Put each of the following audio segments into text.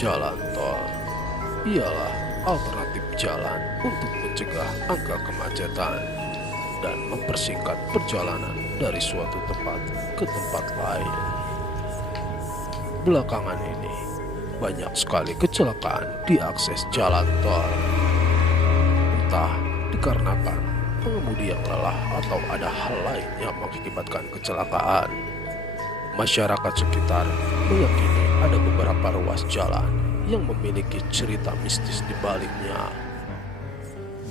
Jalan tol ialah alternatif jalan untuk mencegah angka kemacetan dan mempersingkat perjalanan dari suatu tempat ke tempat lain. Belakangan ini, banyak sekali kecelakaan di akses jalan tol. Entah dikarenakan pengemudi yang lelah atau ada hal lain yang mengakibatkan kecelakaan. Masyarakat sekitar meyakini ada beberapa ruas jalan yang memiliki cerita mistis di baliknya.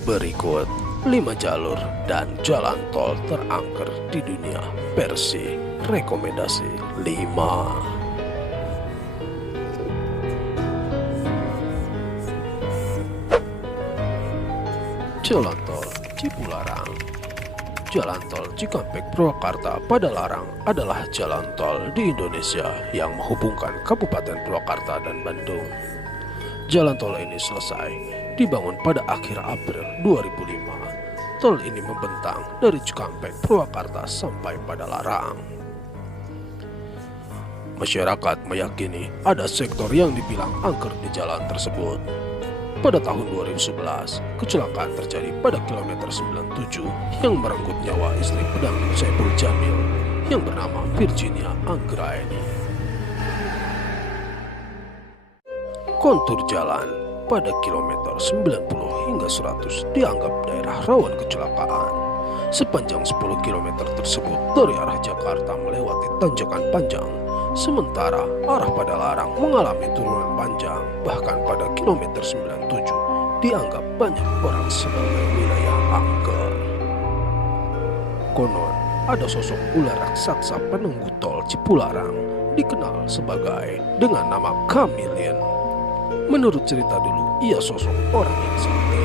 Berikut 5 jalur dan jalan tol terangker di dunia versi rekomendasi 5. Jalan tol Cipularang. Jalan tol Cikampek Purwakarta Padalarang adalah jalan tol di Indonesia yang menghubungkan Kabupaten Purwakarta dan Bandung. Jalan tol ini selesai dibangun pada akhir April 2005. Tol ini membentang dari Cikampek Purwakarta sampai Padalarang. Masyarakat meyakini ada sektor yang dibilang angker di jalan tersebut. Pada tahun 2011, kecelakaan terjadi pada kilometer 97 yang merenggut nyawa istri pedangdut Saipul Jamil yang bernama Virginia Anggraeni. Kontur jalan pada kilometer 90 hingga 100 dianggap daerah rawan kecelakaan. Sepanjang 10 km tersebut dari arah Jakarta melewati tanjakan panjang, sementara arah Padalarang mengalami turunan panjang. Bahkan pada kilometer 97 dianggap banyak orang sebagai wilayah angker. Konon ada sosok ular raksasa penunggu tol Cipularang dikenal sebagai dengan nama Kamilin. Menurut cerita dulu, ia sosok orang yang sakti.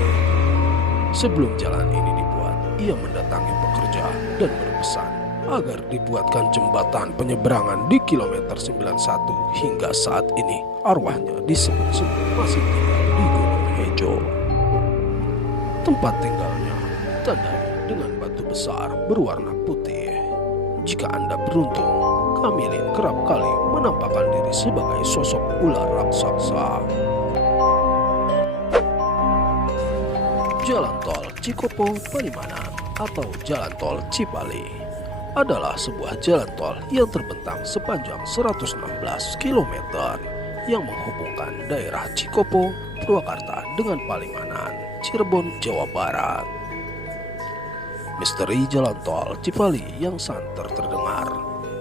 Sebelum jalan ini dibuat, ia mendatangi pekerja dan berpesan agar dibuatkan jembatan penyeberangan di kilometer 91 hingga saat ini arwahnya disebut-sebut masih tinggal di Gunung Hejo. Tempat tinggalnya ditandai dengan batu besar berwarna putih. Jika Anda beruntung, Kamilin kerap kali menampakkan diri sebagai sosok ular raksasa. Jalan tol Cikopo Palimanan atau Jalan tol Cipali adalah sebuah jalan tol yang terbentang sepanjang 116 km yang menghubungkan daerah Cikopo, Purwakarta dengan Palimanan, Cirebon, Jawa Barat. Misteri jalan tol Cipali yang santer terdengar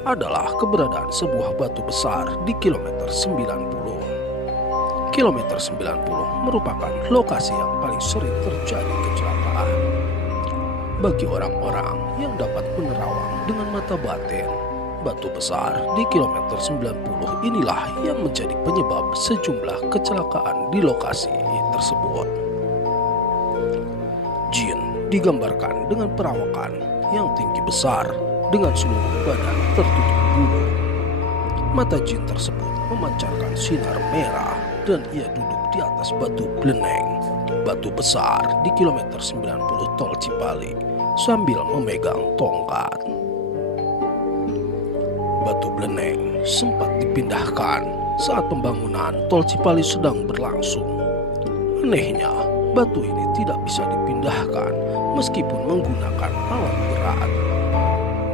adalah keberadaan sebuah batu besar di kilometer 90. Kilometer 90 merupakan lokasi yang paling sering terjadi kecelakaan. Bagi orang-orang yang dapat menerawang dengan mata batin, batu besar di kilometer 90 inilah yang menjadi penyebab sejumlah kecelakaan di lokasi tersebut. Jin digambarkan dengan perawakan yang tinggi besar dengan seluruh badan tertutup bulu. Mata jin tersebut memancarkan sinar merah dan ia duduk di atas batu bleneng, batu besar di kilometer 90 tol Cipali sambil memegang tongkat. Batu bleneng sempat dipindahkan saat pembangunan tol Cipali sedang berlangsung. Anehnya, batu ini tidak bisa dipindahkan meskipun menggunakan alat berat.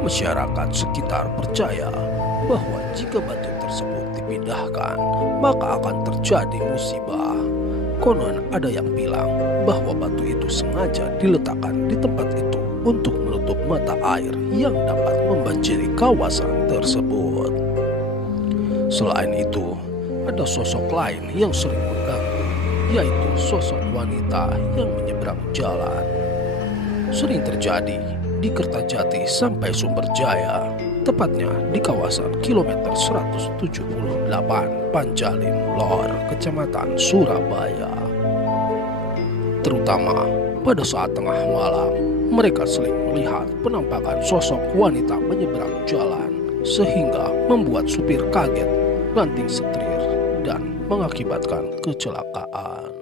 Masyarakat sekitar percaya bahwa jika batu tersebut dipindahkan, maka akan terjadi musibah. Konon ada yang bilang bahwa batu itu sengaja diletakkan di tempat itu untuk menutup mata air yang dapat membanjiri kawasan tersebut. Selain itu, ada sosok lain yang sering mengganggu, yaitu sosok wanita yang menyeberang jalan. Sering terjadi di Kertajati sampai Sumber Jaya, tepatnya di kawasan kilometer 178 Panjalin Lor, Kecamatan Surabaya. Terutama pada saat tengah malam, mereka sering melihat penampakan sosok wanita menyeberang jalan sehingga membuat supir kaget, banting setir, dan mengakibatkan kecelakaan.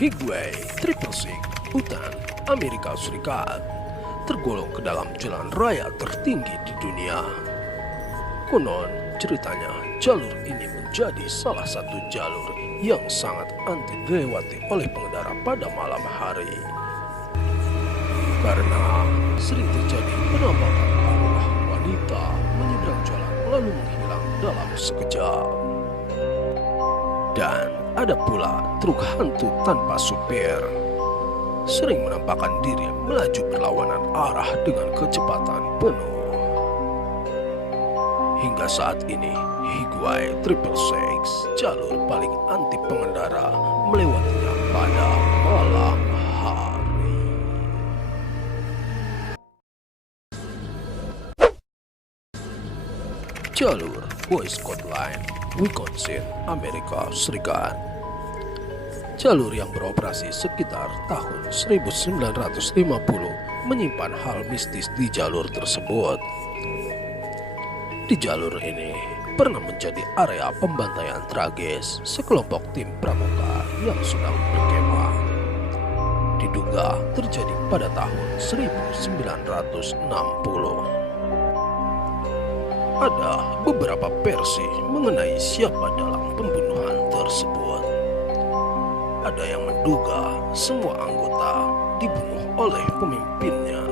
Highway 666 Hutan Amerika Serikat tergolong ke dalam jalan raya tertinggi di dunia. Konon ceritanya jalur ini menjadi salah satu jalur yang sangat anti dilewati oleh pengendara pada malam hari. Karena sering terjadi penampakan arwah wanita menyeberang jalan lalu menghilang dalam sekejap. Dan ada pula truk hantu tanpa supir, sering menampakkan diri melaju berlawanan arah dengan kecepatan penuh. Hingga saat ini, Highway 666 jalur paling anti pengendara melewatinya pada malam hari. Jalur Boycott Line, Wisconsin, Amerika Serikat. Jalur yang beroperasi sekitar tahun 1950 menyimpan hal mistis di jalur tersebut. Di jalur ini pernah menjadi area pembantaian tragis sekelompok tim pramuka yang sedang berkemah. Diduga terjadi pada tahun 1960. Ada beberapa versi mengenai siapa dalam pembunuhan tersebut. Ada yang menduga semua anggota dibunuh oleh pemimpinnya.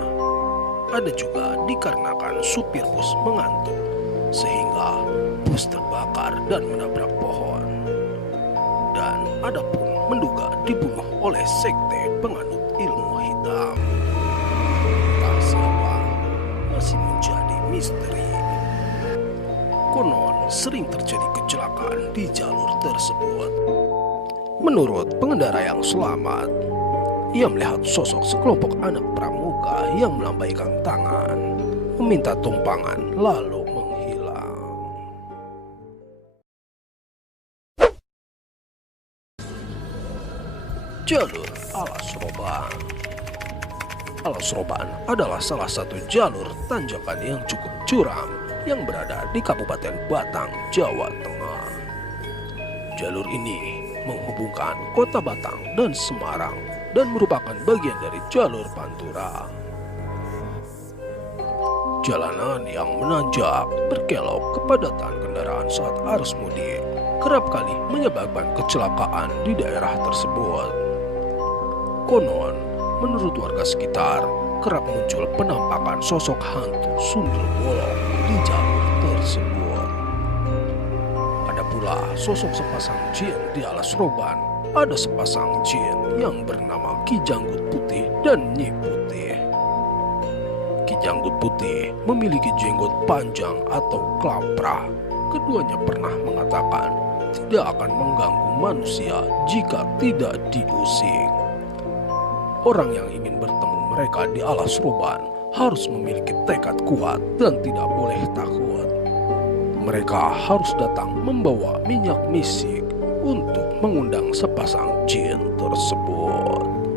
Ada juga dikarenakan supir bus mengantuk sehingga bus terbakar dan menabrak pohon. Dan ada pun menduga dibunuh oleh sekte penganut ilmu hitam. Entah siapa masih menjadi misteri. Konon sering terjadi kecelakaan di jalur tersebut. Menurut pengendara yang selamat, ia melihat sosok sekelompok anak pramuka yang melambaikan tangan, meminta tumpangan lalu menghilang. Jalur Alas Roban. Alas Roban adalah salah satu jalur tanjakan yang cukup curam yang berada di Kabupaten Batang, Jawa Tengah. Jalur ini menghubungkan kota Batang dan Semarang dan merupakan bagian dari jalur Pantura. Jalanan yang menanjak, berkelok, kepadatan kendaraan saat arus mudik kerap kali menyebabkan kecelakaan di daerah tersebut. Konon, menurut warga sekitar, kerap muncul penampakan sosok hantu sundel bolong di jalur tersebut. Ada pula sosok sepasang jin di Alas Roban. Ada sepasang jin yang bernama Ki Janggut Putih dan Nyi Putih. Ki Janggut Putih memiliki jenggot panjang atau klapra. Keduanya pernah mengatakan tidak akan mengganggu manusia jika tidak diusik. Orang yang ingin bertemu mereka di Alas Roban harus memiliki tekad kuat dan tidak boleh takut. Mereka harus datang membawa minyak misik untuk mengundang sepasang jin tersebut.